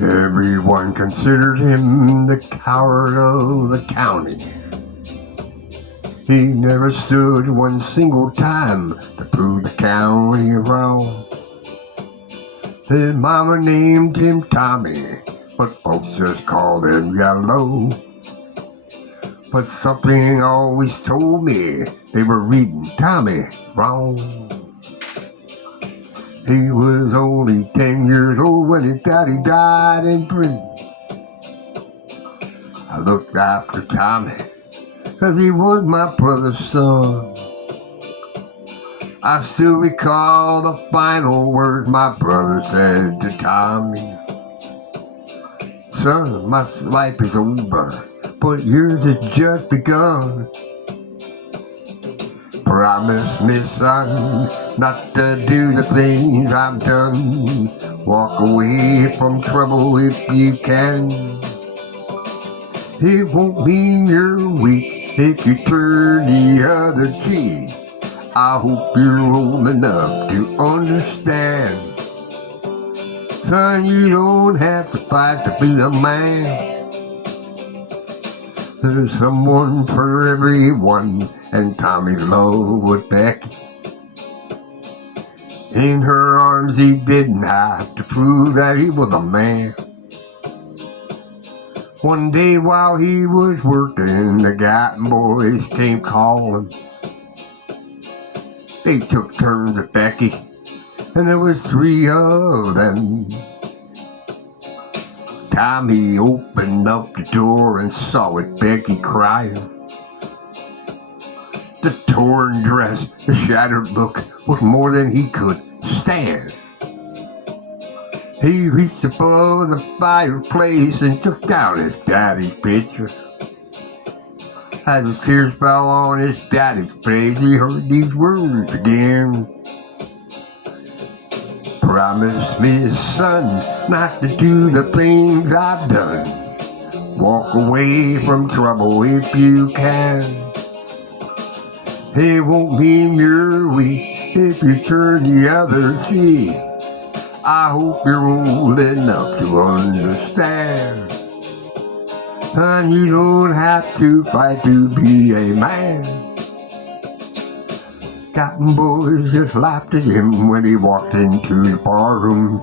Everyone considered him the coward of the county. He never stood one single time to prove the county wrong. His mama named him Tommy, but folks just called him Yellow. But something always told me they were reading Tommy wrong. He was only 10 years old when his daddy died in prison. I looked after Tommy, 'cause he was my brother's son. I still recall the final words my brother said to Tommy. Son, my life is over, but yours has just begun. Promise me, son, not to do the things I've done. Walk away from trouble if you can. It won't mean you're weak if you turn the other cheek. I hope you're old enough to understand. Son, you don't have to fight to be a man. There's someone for everyone, and Tommy's love was Becky. In her arms he didn't have to prove that he was a man. One day while he was working, the Gatton boys came calling. They took turns at Becky, and there was 3 of them. Tommy opened up the door and saw it Becky crying. The torn dress, the shattered look was more than he could stand. He reached above the fireplace and took out his daddy's picture. As the tears fell on his daddy's face, he heard these words again. Promise me, son, not to do the things I've done. Walk away from trouble if you can. It won't mean you're weak if you turn the other cheek. I hope you're old enough to understand. Son, you don't have to fight to be a man. Gatton boys just laughed at him when he walked into the barroom.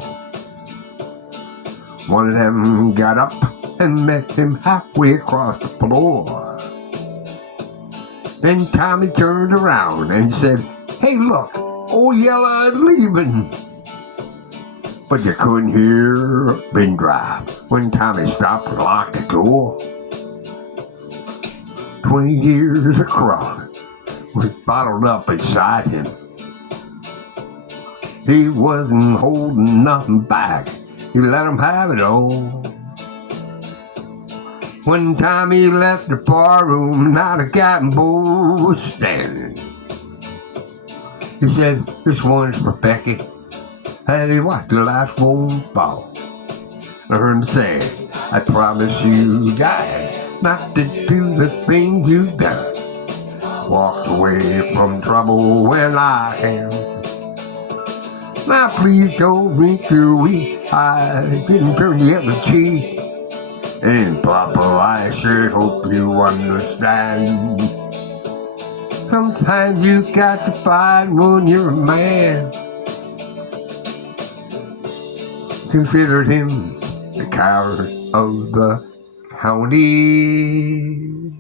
One of them got up and met him halfway across the floor. Then Tommy turned around and said, "Hey, look, old Yella is leaving." But you couldn't hear a pin drop when Tommy stopped and locked the door. 20 years across was bottled up beside him. He wasn't holding nothing back. He let him have it all. When Tommy left the barroom, not a Gatton boy was standing. He said, "This one's for Becky." And he watched the last one fall. I heard him say, "I promise you, Dad, not to do the things you've done. Walked away from trouble when I can. Now please don't think you're weak. I didn't turn the other cheek. And Papa, I sure hope you understand. Sometimes you got to fight when you're a man." Considered him the coward of the county.